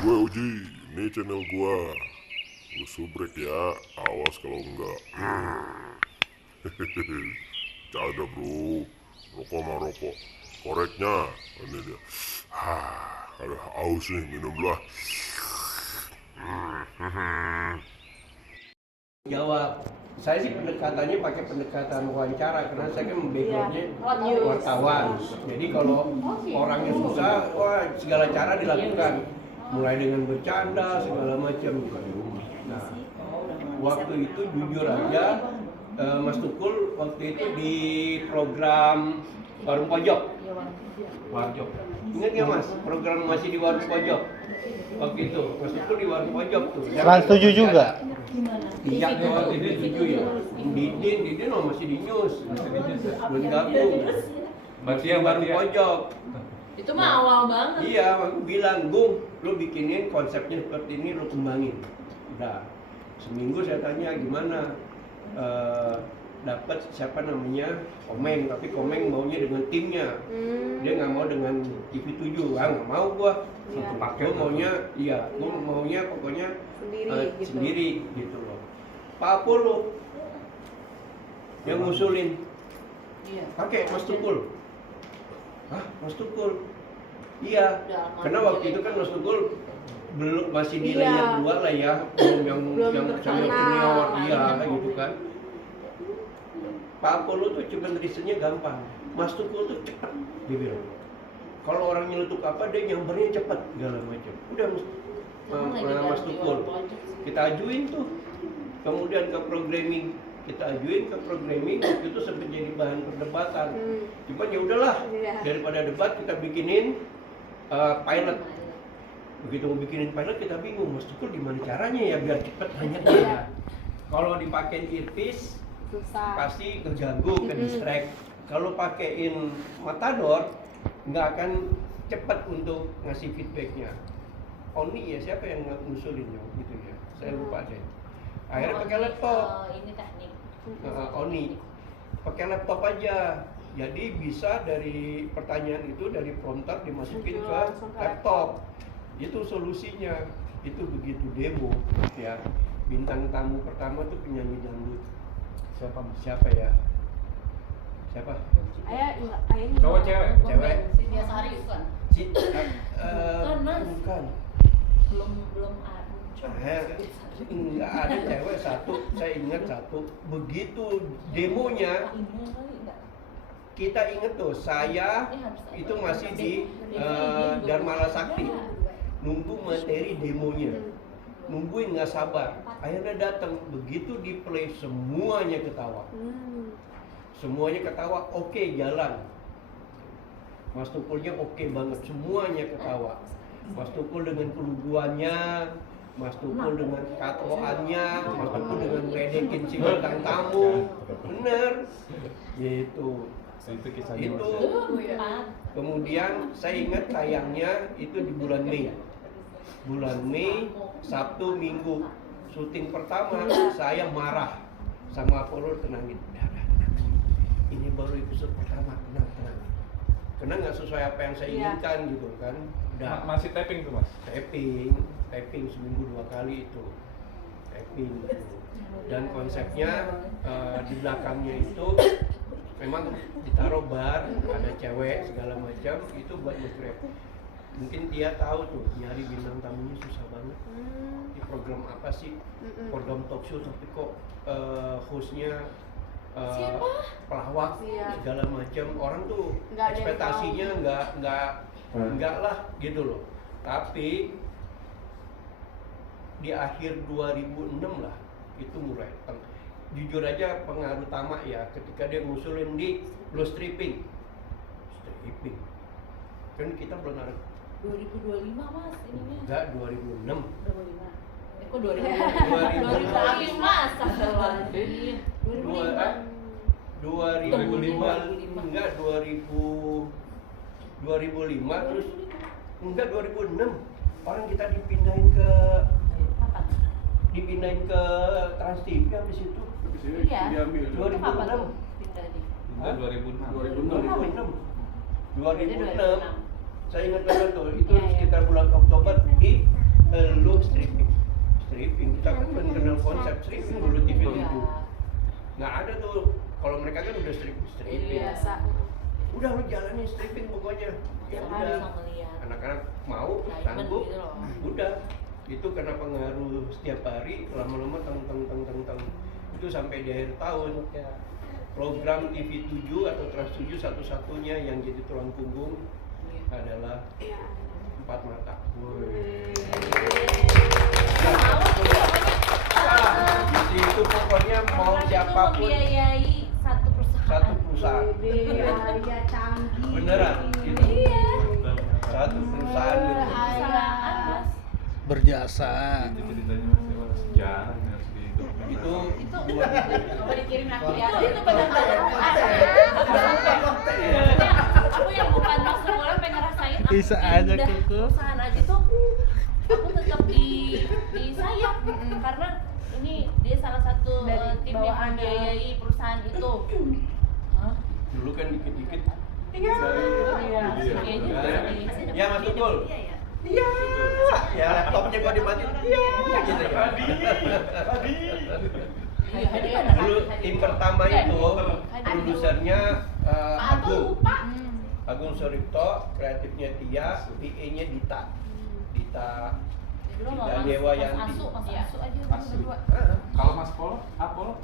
Gue Uji, ini channel gua. Lu subrek ya, awas kalau enggak. Canda bro, rokok mah rokok. Koreknya, ini dia. Ada haus nih, minum lah. Jawab. Saya sih pendekatannya pakai pendekatan wawancara karena saya kan backgroundnya wartawan. Jadi kalau orangnya susah, wah segala cara dilakukan. Mulai dengan bercanda segala macam. Nah, waktu itu jujur aja, Mas Tukul waktu itu di program Warung Pojok. Ingat nggak Mas? Program masih di Warung Pojok. Waktu itu Mas Tukul di Warung Pojok tuh. Trans 7 juga. Iya, waktu itu 7 ya. Didin masih di news. Bergabung. Masih yang Warung Pojok. Itu mah awal banget. Iya, aku bilang, Gung, lu bikinin konsepnya seperti ini, lu kembangin. Udah, seminggu saya tanya gimana dapat siapa namanya Komeng, tapi Komeng maunya dengan timnya. Dia nggak mau dengan TV7, nggak mau gua. Satu paket. Gua maunya pokoknya sendiri gitu loh. Pak Apollo yang ngusulin, pakai Mas Tukul. Hah, Mas Tukul? Iya, karena waktu itu kan Mas Tukul belum masih di layer 2 lah ya, belum yang senior iya gitu kan. Pak Apollo tuh cuma risetnya gampang, Mas Tukul tuh cepet, dia bilang. Kalau orang nyelutuk apa dia nyampernya cepet, segala macam. Udah Mas Tukul, kita ajuin tuh, kemudian ke programming. Waktu itu sempat jadi bahan perdebatan. Cuma ya udahlah, daripada debat kita bikinin pilot. Begitu mau bikinin pilot kita bingung, Mas Tukul gimana caranya ya biar cepet hanya kalau dipakein earpiece pasti keganggu, ke distract. Kalau pakein matador nggak akan cepet untuk ngasih feedbacknya. Oni ya siapa yang ngusulin gitu ya, saya lupa deh. Akhirnya pakai laptop. Ini teknik. Oni pakai laptop aja, jadi bisa dari pertanyaan itu dari prompter dimasukin ke laptop. Itu solusinya. Itu begitu demo ya. Bintang tamu pertama tuh penyanyi dangdut. Siapa ya? Siapa? Cowok cewek? Cewek. Cynthia Sari bukan? Bukan. Belum ada. Enggak ada cewek satu, saya ingat satu. Begitu demonya, kita inget tuh, saya itu masih di Dharmala Sakti, nunggu materi demonya, nungguin nggak sabar. Akhirnya datang, begitu di play semuanya ketawa, oke jalan. Mas Tukulnya oke banget, semuanya ketawa. Mas Tukul dengan keluguannya, Mas Tukul dengan katoannya, Mas Tukul dengan ledekin si bintang tamu, bener, gitu. Itu kemudian saya ingat tayangnya itu di bulan Mei, Sabtu Minggu, syuting pertama saya marah sama Apollo, tenangin, ini baru episode pertama, tenang, karena nggak sesuai apa yang saya inginkan gitu kan. Masih tapping tuh Mas? Tapping seminggu 2 kali itu tapping gitu. Dan konsepnya di belakangnya itu memang ditaruh bar, ada cewek segala macam, itu buat nge-grab. Mungkin dia tahu tuh nyari bintang tamunya susah banget. Di program apa sih? Program talk show tapi kok hostnya pelawak segala macam, orang tuh ekspektasinya enggak lah gitu loh. Tapi di akhir 2006 lah itu mulai jujur aja pengaruh utama ya ketika dia ngusulin di blue stripping kan kita belum ada 2025 Mas ininya. enggak 2006 Kok 2005 habis Mas? 2005 enggak 2005 terus enggak 2006 orang kita dipindahin ke Trans TV habis itu. Iya. Diambil. 2006. Pindah di. 2006. Saya ingat banget tuh, itu sekitar bulan Oktober di stripping. Kita kan belum kenal konsep stripping dulu TV 7. Iya. Nggak ada tuh. Kalau mereka kan udah stripping. Biasa. Udah lu jalanin stripping pokoknya. Ya Tiap hari udah. sama lihat. Anak-anak mau, Diamond sanggup. gitu loh. Udah. Itu karena pengaruh setiap hari lama-lama teng. Itu sampai di akhir tahun. Program TV 7 atau Trans 7 satu-satunya yang jadi tulang punggung adalah Empat Mata. Di situ pokoknya mau siapapun membiayai satu perusahaan. Iya, canggih. Beneran gitu. Iya. Satu perusahaan gitu. Perusahaan, Mas. Berjasa. Itu ceritanya mas, emang sejarah yang harus dihidupkan. Itu Coba dikirim lagi ya. Itu benar-benar aku yang bukan master bola pengen ngerasain aku Bisa aja, pindah Kuku. perusahaan aja tuh aku tetap di sayap karena ini dia salah satu tim yang membiayai perusahaan itu. Hah? dulu kan dikit-dikit. Iya. Ya Mas Tukul. Iya. Ya laptopnya kok dimatiin. Iya gitu ya. Dulu tim pertama itu produsernya Agung. Agung Suripto, kreatifnya Tia, PA-nya Dita. Dita Dewa Yanti. Mas Asu aja Asu. berdua. Kalau Mas Polo, Apolo?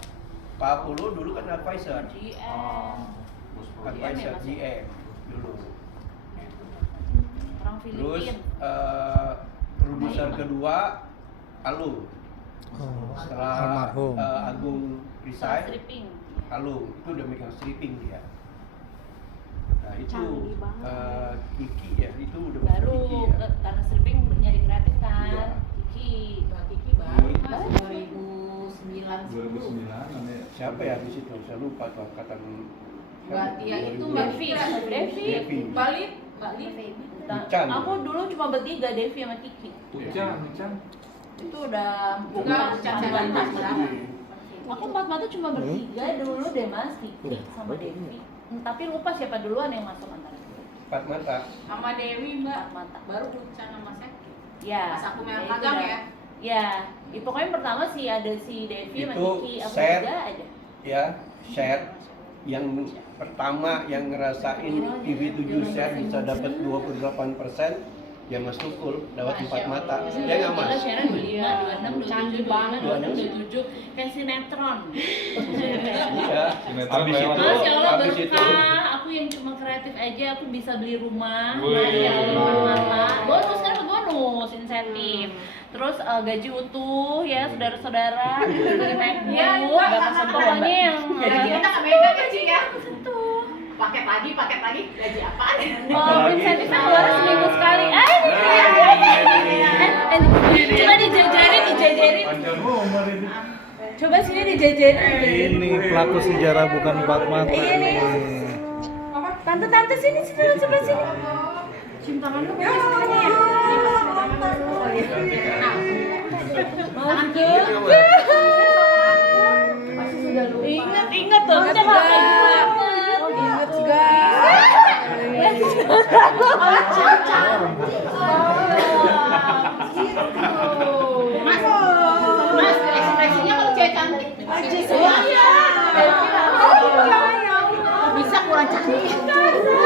Pak Pulu dulu kan advisor. GM. Bos Polo. Advisor GM dulu. Orang Terus Filipin. produser kedua Alung. Setelah almarhum. Agung resign, Stripping. Alung itu udah megang stripping dia. Nah itu Canggih banget. Kiki ya, itu udah Baru Kiki ya. karena stripping nyari kreatif kan. Iya. Kiki. Mbak Kiki baru Iya. mas 2009 2009 namanya. Siapa ya di situ? Saya lupa tuh angkatan. Mbak Tia itu 2000. Mbak Devi. Devi Devi. Balik Mbak Liv Ucan. Aku dulu cuma bertiga, Devi sama Kiki. Ucan. Itu udah Enggak, Ucan sama Mas berapa? Aku Empat Mata cuma bertiga dulu deh Mas, Kiki sama Devi. Tapi lupa siapa duluan yang masuk antara itu. Empat Mata. sama Dewi Mbak Empat Mata. baru Ucan sama Seki. Ya. Pas aku merah itu magang udah- ya? Ya, pokoknya pertama sih ada si Devi sama Itu Kiki, aku share. tiga aja. Ya, share yang pertama yang ngerasain TV 7 share bisa dapat 28%, ya Mas Tukul dapat Empat Mata. Ya nggak Mas? Gila, share-nya 25, 26, 27, Canggih banget. 27, kayak sinetron. Iya. Sinetron Habis lewat. itu, Mas, ya Allah habis itu berkah, aku yang cuma kreatif aja, aku bisa beli rumah. Wih. Ya Allah, mata. Bonus kan bonus, insentif. Terus gaji utuh ya saudara-saudara, beli MacBook, pokoknya yang Jadi kita nggak megang ya Ci ya? Paket lagi gaji apaan? insentifnya keluar seminggu sekali. Coba dijajarin. Panjang umur ini. Coba sini dijajarin. Ini pelaku sejarah bukan Empat Mata. Iya nih. Tante sini sebelah sini. Cium tangan lu boleh semuanya ya? Mau ke? Ingat dong, kita nggak kayak gitu ya. Ingat Mas ekspresinya kalau cewek cantik. Iya. Bisa kurang cantik.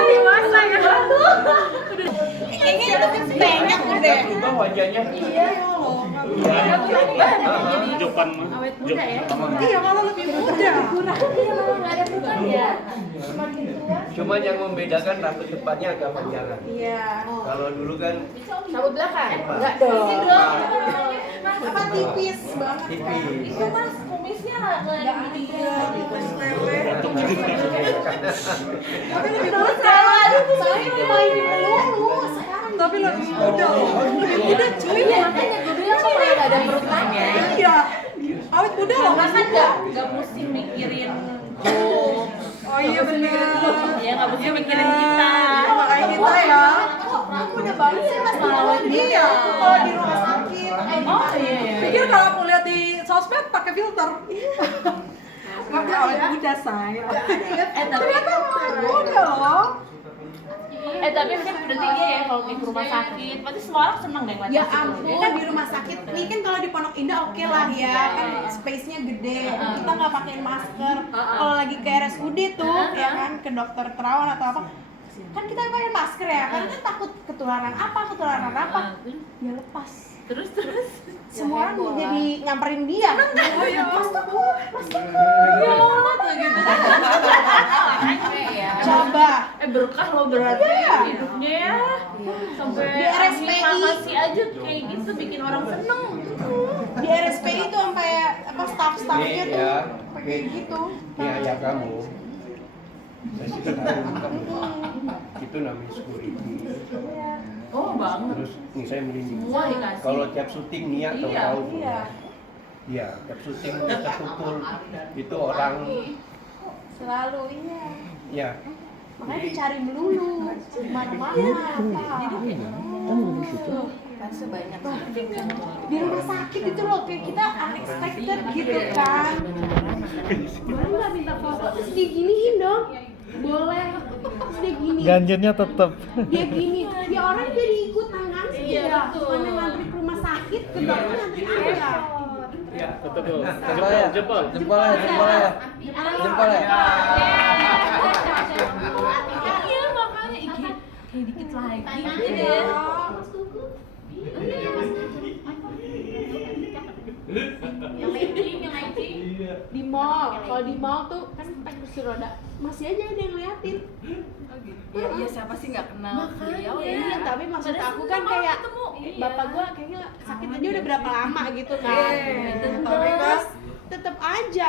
Dewasa ya. Kayaknya itu kan banyak deh. berubah wajahnya. Iya. Jopan mah. Awet muda ya. Iya, malah lebih muda. Kurang iya malah nggak ada bukan ya. Cuma yang membedakan rambut depannya agak panjangan. Iya. Kalau dulu kan Rambut belakang? Enggak dong. Apa tipis banget. tipis. Itu Mas kumisnya nggak di Tapi lebih muda. Saya main dulu. Sekarang tapi lebih muda loh. Lebih muda cuy. Makanya gue bilang kok malah nggak ada perutannya. Iya. Awet muda loh. Mas kan nggak mesti mikirin Oh iya benar. ya nggak mesti mikirin kita. Sama kayak kita ya. Aku udah banget sih mas malah Iya. Kalau di rumah sakit. Oh iya. Pikir kalau aku lihat di sosmed pakai filter. Nggak awet muda saya. Tapi Ternyata awet muda loh. iya Tapi kan berarti dia ya kalau di rumah sakit, berarti semua orang seneng deh ngeliat Ya situ. ampun, di rumah sakit nih kan kalau di Pondok Indah oke lah ya, kan space-nya gede, kita nggak pakai masker. Kalau lagi ke RSUD tuh, ya kan ke dokter terawan atau apa, kan kita pakai masker ya, karena kan takut ketularan apa, ya lepas. Terus Semua orang jadi nyamperin dia. Mas tuh, coba. Berkah lo berarti hidupnya ya. Sampai Di RSPI. masih aja kayak gitu bikin orang seneng. Di RSPI tuh sampai apa staff-staffnya tuh Iya. kayak gitu. Ini ayah kamu. Saya sih tahu kamu. Itu namanya security. Oh banget. Terus nih saya melindungi. Semua dikasih. Kalau tiap syuting niat tahu Iya, tahu. Iya. Iya, tiap syuting kita pukul itu orang. Selalu iya. Ya. Makanya dicari melulu mana-mana apa. Di rumah sakit itu loh kayak kita unexpected gitu kan. Boleh nggak minta foto terus diginiin dong? Boleh. Terus dia gini. Ganjennya tetep. Dia gini. Ya orang jadi ikut tangan sih Iya, ya. betul. Mana ngantri ke rumah sakit ke dokter nanti aja. Ya. Jempol ya. Iya makanya kayak dikit lagi gitu deh. Di mall, kalau di mall tuh kan pakai kursi roda masih aja ada yang ngeliatin. Ya siapa sih nggak kenal beliau ya? Iya, tapi maksud Padahal aku semua kan mau kayak ketemu. Iya. bapak gua kayaknya sakit aja udah berapa lama gitu kan. Tapi kan Tetep aja.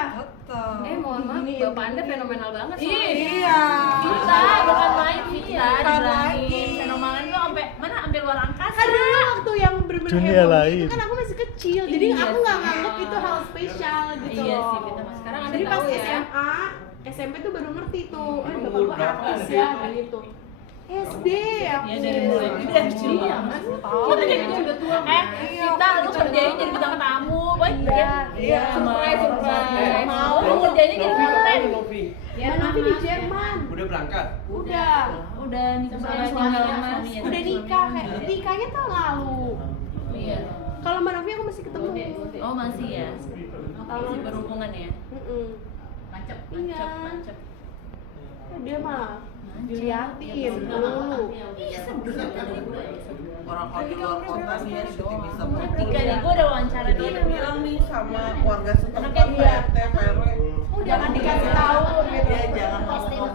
mohon maaf, Diginiin. bapak anda fenomenal banget soalnya. Iya. Kita bukan main kita Bukan dibilangin lagi. fenomenal itu sampai luar angkasa. Kan dulu waktu yang bener-bener Dunia heboh lain. itu kan aku masih kecil, jadi Iya aku nggak sih. nganggep itu hal spesial gitu Iya loh. sih, kita masih Sekarang anda Jadi pas tahu ya. SMA, SMP tuh baru ngerti tuh, bapak gua artis ya gitu. SD aku. Ya dari mulai dari kecil banget. Kita jadi udah tua. Kita lu kerjain jadi bintang tamu, baik Iya, ya. Surprise. Mau lu kerjainnya jadi konten. Novi, Ya nanti di Jerman. udah berangkat. Udah nikah sama suaminya. udah nikah, kayak nikahnya tahun lalu. Iya. Kalau Mbak Novi aku masih ketemu. Oh masih ya. Masih berhubungan ya. Mancep. Iya. Mancep. Dia mah diliatin dulu. Orang kalau di luar kota nih ya syuting bisa Ketika nih gue udah wawancara Dia dia. udah bilang nih sama warga setempat Anaknya dia. PRT, PRW Jangan dikasih tahu gitu. dia jangan ngomong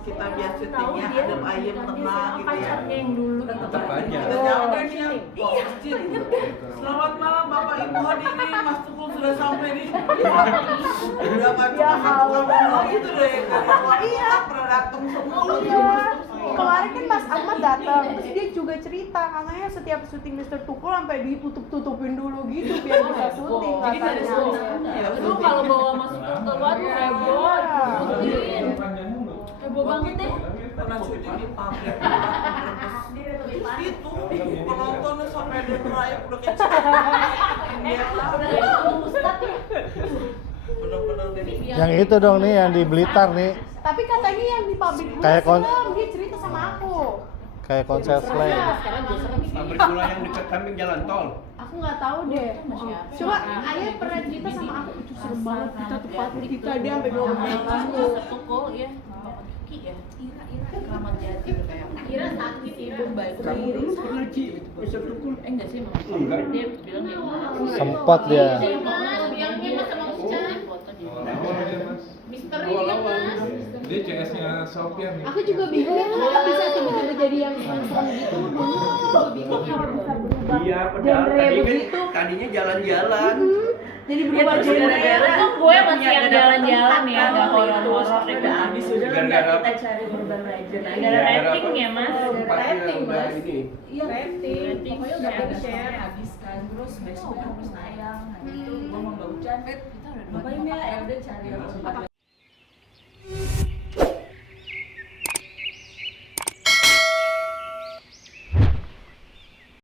kita biar syutingnya adem ayem tenang gitu ya Pacarnya yang dulu. Tetap aja. kita jangan nih yang masjid selamat malam bapak ibu hadirin Mas Tukul sudah sampai nih udah nggak cuma satu kamu gitu deh dari luar kota pernah datang semua Iya. Kemarin kan Mas Ahmad datang, terus dia juga cerita katanya setiap syuting Mr. Tukul sampai ditutup-tutupin dulu gitu biar bisa syuting Jadi dari katanya. Lu kalau bawa masuk ke keluar tuh heboh, diputusin. Heboh banget deh. pernah syuting di pabrik itu penontonnya sampai ada merayap udah kecil bener-bener deh Yang itu dong nih yang di Blitar nih. Tapi katanya yang di pabrik gula Kayak serem, dia cerita sama aku. Kayak konser slang. Pabrik gula yang dekat samping jalan tol. Aku nggak tahu deh. Coba Ayah pernah cerita sama aku itu serem banget kita tepatnya kita dia sampai ngomong gitu. Tukul ya. Ki ya. Ira Keramat Jati udah kayak. Ira sakit ibu baik. Kamu dulu pernah Ci, bisa tukul. Enggak sih emang. Enggak. Dia bilang dia mau. Sempat dia. Bilangnya mas sama Ucan. Foto di. Misteri ya mas. Dia CS-nya Sofian nih. Aku juga bingung ya kenapa bisa tiba-tiba jadi yang serem gitu. Dulu aku juga bingung kenapa bisa berubah Iya, padahal genre tadi kan begitu. tadinya jalan-jalan. Jadi berubah Terus genre. gara-gara tuh gue masih yang jalan-jalan ya, enggak horor-horor udah habis udah kan Gara-gara kita cari Urban Legend aja. Gara-gara rating ya, Mas. Tempatnya udah ini. Iya rating. Pokoknya udah Share. share habis kan. Terus besoknya harus tayang. Nah itu gua mau Mbak Ucan. Bapak ini ya udah cari Urban